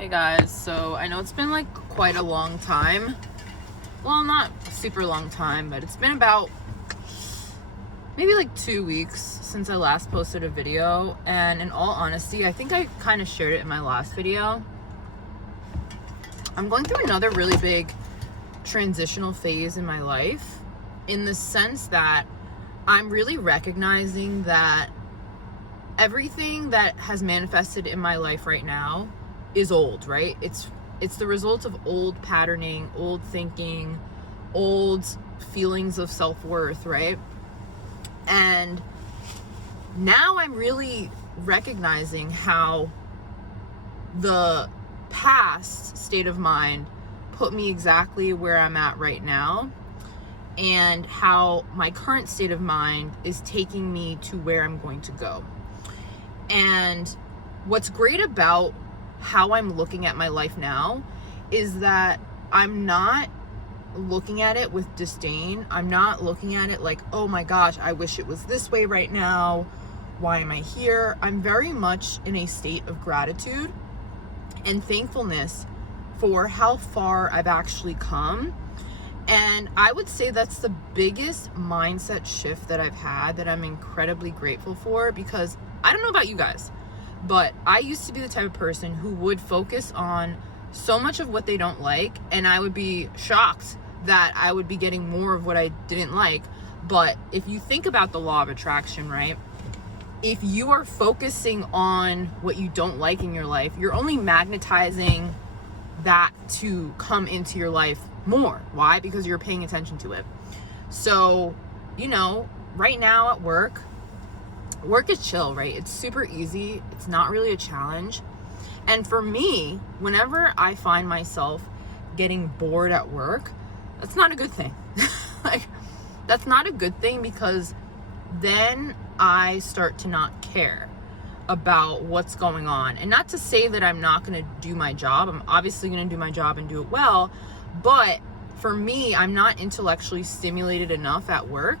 Hey guys, so I know it's been like quite a long time. Well, not a super long time, but it's been about maybe like 2 weeks since I last posted a video. And in all honesty, I think I kind of shared it in my last video. I'm going through another really big transitional phase in my life, in the sense that I'm really recognizing that everything that has manifested in my life right now is old, right? It's the result of old patterning, old thinking, old feelings of self-worth, right? And now I'm really recognizing how the past state of mind put me exactly where I'm at right now, and how my current state of mind is taking me to where I'm going to go. And what's great about how I'm looking at my life now is that I'm not looking at it with disdain. I'm not looking at it like, oh my gosh, I wish it was this way right now. Why am I here? I'm very much in a state of gratitude and thankfulness for how far I've actually come. And I would say that's the biggest mindset shift that I've had, that I'm incredibly grateful for, because I don't know about you guys, but I used to be the type of person who would focus on so much of what they don't like, and I would be shocked that I would be getting more of what I didn't like. But if you think about the law of attraction, right? If you are focusing on what you don't like in your life, you're only magnetizing that to come into your life more. Why? Because you're paying attention to it. So, right now at work is chill, right? It's super easy. It's not really a challenge. And for me, whenever I find myself getting bored at work, that's not a good thing. That's not a good thing, because then I start to not care about what's going on. And not to say that I'm not going to do my job. I'm obviously going to do my job and do it well. But for me, I'm not intellectually stimulated enough at work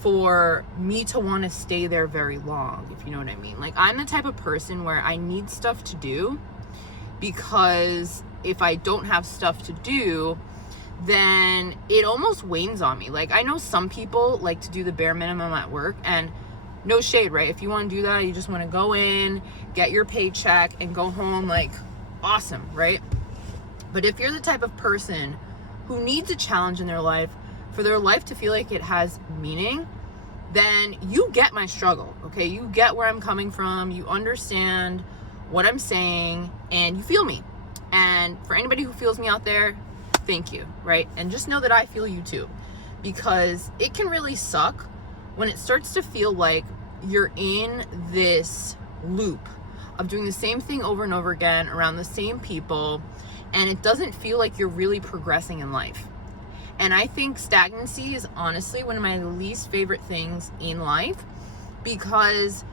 for me to want to stay there very long, if you know what I mean. Like, I'm the type of person where I need stuff to do, because if I don't have stuff to do, then it almost wanes on me. Like, I know some people like to do the bare minimum at work, and no shade, right? If you want to do that, you just want to go in, get your paycheck, and go home, like, awesome, right? But if you're the type of person who needs a challenge in their life for their life to feel like it has meaning, then you get my struggle, okay? You get where I'm coming from, you understand what I'm saying, and you feel me. And for anybody who feels me out there, thank you, right? And just know that I feel you too, because it can really suck when it starts to feel like you're in this loop of doing the same thing over and over again around the same people, and it doesn't feel like you're really progressing in life. And I think stagnancy is honestly one of my least favorite things in life, because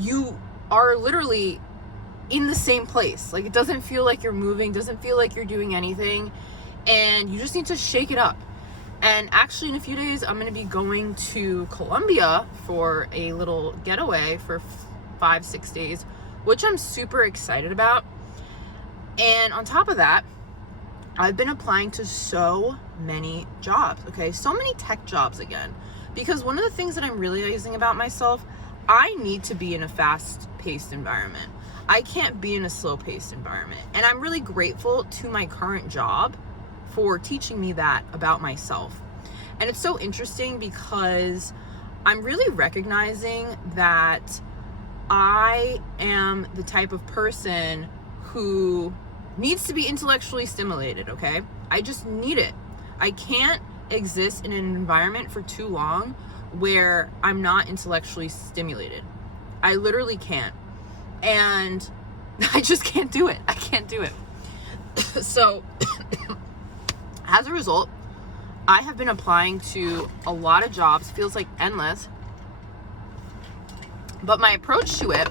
you are literally in the same place. Like, it doesn't feel like you're moving, doesn't feel like you're doing anything, and you just need to shake it up. And actually, in a few days, I'm going to be going to Colombia for a little getaway for 5-6 days, which I'm super excited about. And on top of that, I've been applying to so many jobs, okay? So many tech jobs again. Because one of the things that I'm realizing about myself, I need to be in a fast-paced environment. I can't be in a slow-paced environment. And I'm really grateful to my current job for teaching me that about myself. And it's so interesting, because I'm really recognizing that I am the type of person who needs to be intellectually stimulated, okay? I just need it. I can't exist in an environment for too long where I'm not intellectually stimulated. I literally can't. And I just can't do it. I can't do it. So, as a result, I have been applying to a lot of jobs. Feels like endless. But my approach to it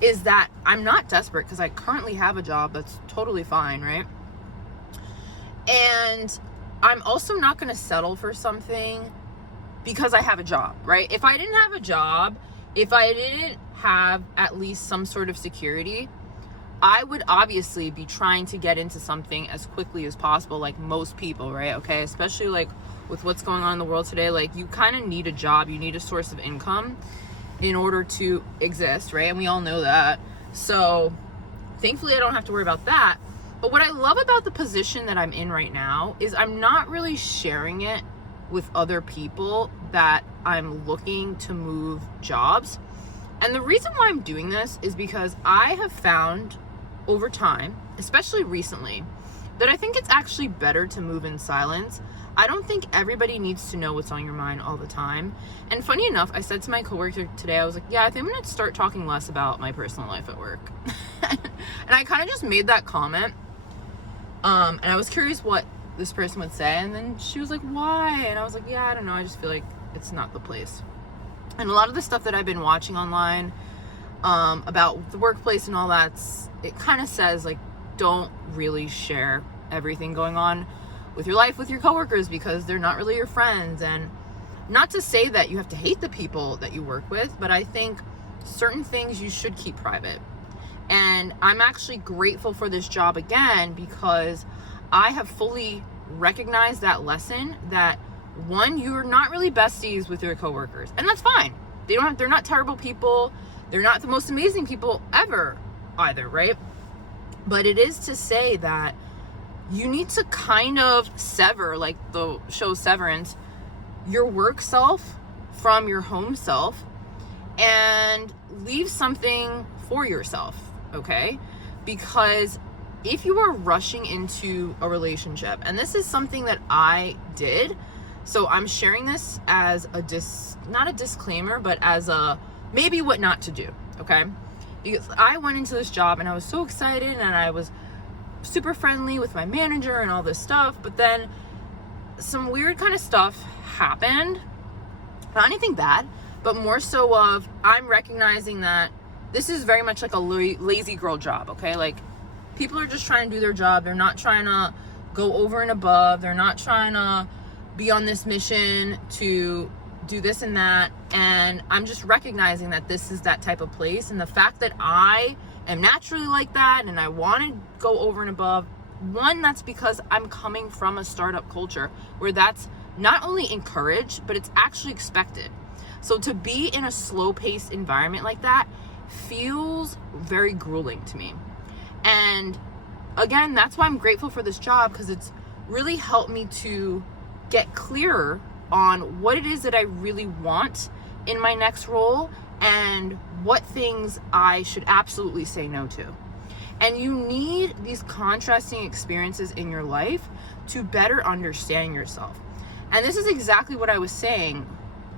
is that I'm not desperate, because I currently have a job that's totally fine, right? And I'm also not going to settle for something because I have a job, right? If I didn't have a job, if I didn't have at least some sort of security, I would obviously be trying to get into something as quickly as possible, like most people, right? Okay, especially like with what's going on in the world today, like you kind of need a job, you need a source of income in order to exist, right? And we all know that. So thankfully I don't have to worry about that. But what I love about the position that I'm in right now is I'm not really sharing it with other people that I'm looking to move jobs. And the reason why I'm doing this is because I have found over time, especially recently, that I think it's actually better to move in silence. I don't think everybody needs to know what's on your mind all the time. And funny enough, I said to my coworker today, I was like, yeah, I think I'm gonna start talking less about my personal life at work. And I kind of just made that comment. And I was curious what this person would say. And then she was like, why? And I was like, yeah, I don't know. I just feel like it's not the place. And a lot of the stuff that I've been watching online about the workplace and all that, it kind of says like, don't really share everything going on with your life with your coworkers because they're not really your friends. And not to say that you have to hate the people that you work with, but I think certain things you should keep private. And I'm actually grateful for this job again because I have fully recognized that lesson that one, you're not really besties with your coworkers, and that's fine. They're not terrible people. They're not the most amazing people ever either, right? But it is to say that you need to kind of sever, like the show Severance, your work self from your home self and leave something for yourself, okay? Because if you are rushing into a relationship, and this is something that I did, so I'm sharing this as not a disclaimer, but as a maybe what not to do, okay? Because I went into this job and I was so excited and I was super friendly with my manager and all this stuff, but then some weird kind of stuff happened. Not anything bad, but more so of I'm recognizing that this is very much like a lazy girl job, okay? Like people are just trying to do their job. They're not trying to go over and above. They're not trying to be on this mission to do this and that. And I'm just recognizing that this is that type of place. And the fact that I am naturally like that and I want to go over and above, one, that's because I'm coming from a startup culture where that's not only encouraged, but it's actually expected. So to be in a slow-paced environment like that feels very grueling to me. And again, that's why I'm grateful for this job, because it's really helped me to get clearer on what it is that I really want in my next role and what things I should absolutely say no to. And you need these contrasting experiences in your life to better understand yourself. And this is exactly what I was saying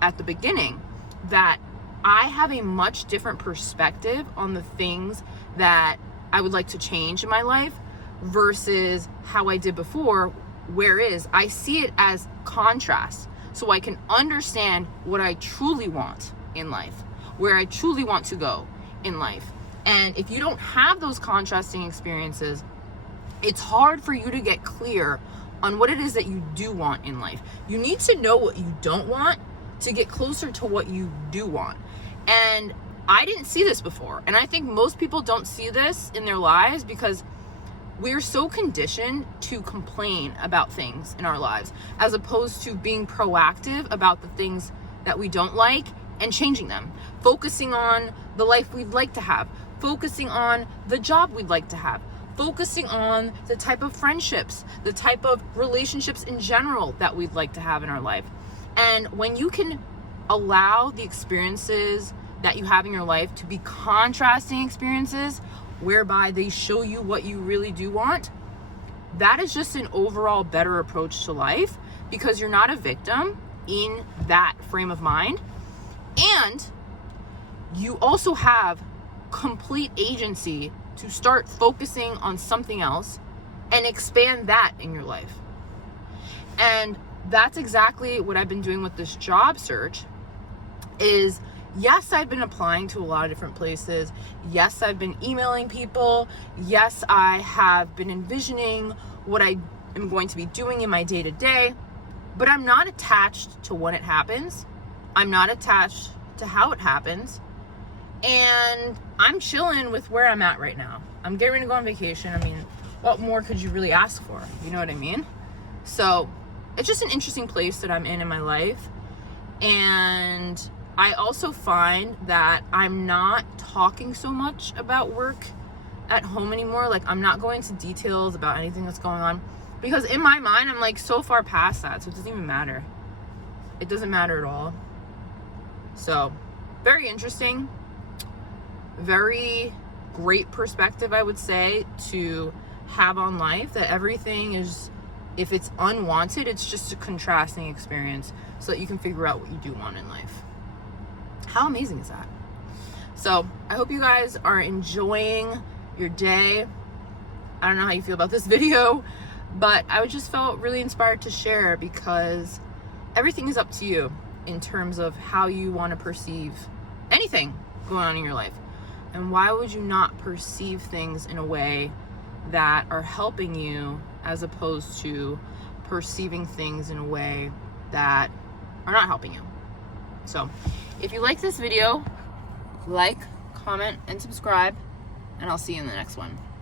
at the beginning, that I have a much different perspective on the things that I would like to change in my life versus how I did before, whereas I see it as contrast, so I can understand what I truly want in life, where I truly want to go in life. And if you don't have those contrasting experiences, it's hard for you to get clear on what it is that you do want in life. You need to know what you don't want to get closer to what you do want. And I didn't see this before. And I think most people don't see this in their lives because we're so conditioned to complain about things in our lives as opposed to being proactive about the things that we don't like and changing them, focusing on the life we'd like to have, focusing on the job we'd like to have, focusing on the type of friendships, the type of relationships in general that we'd like to have in our life. And when you can allow the experiences that you have in your life to be contrasting experiences whereby they show you what you really do want, that is just an overall better approach to life, because you're not a victim in that frame of mind. And you also have complete agency to start focusing on something else and expand that in your life. And that's exactly what I've been doing with this job search is, yes, I've been applying to a lot of different places. Yes, I've been emailing people. Yes, I have been envisioning what I am going to be doing in my day-to-day, but I'm not attached to when it happens. I'm not attached to how it happens. And I'm chilling with where I'm at right now. I'm getting ready to go on vacation. I mean, what more could you really ask for? You know what I mean? So it's just an interesting place that I'm in my life. And I also find that I'm not talking so much about work at home anymore. Like, I'm not going into details about anything that's going on, because in my mind, I'm like so far past that. So it doesn't even matter. It doesn't matter at all. So very interesting. Very great perspective, I would say, to have on life, that everything is, if it's unwanted, it's just a contrasting experience so that you can figure out what you do want in life. How amazing is that? So I hope you guys are enjoying your day. I don't know how you feel about this video, but I just felt really inspired to share, because everything is up to you in terms of how you want to perceive anything going on in your life. And why would you not perceive things in a way that are helping you, as opposed to perceiving things in a way that are not helping you? So if you like this video, like, comment, and subscribe, and I'll see you in the next one.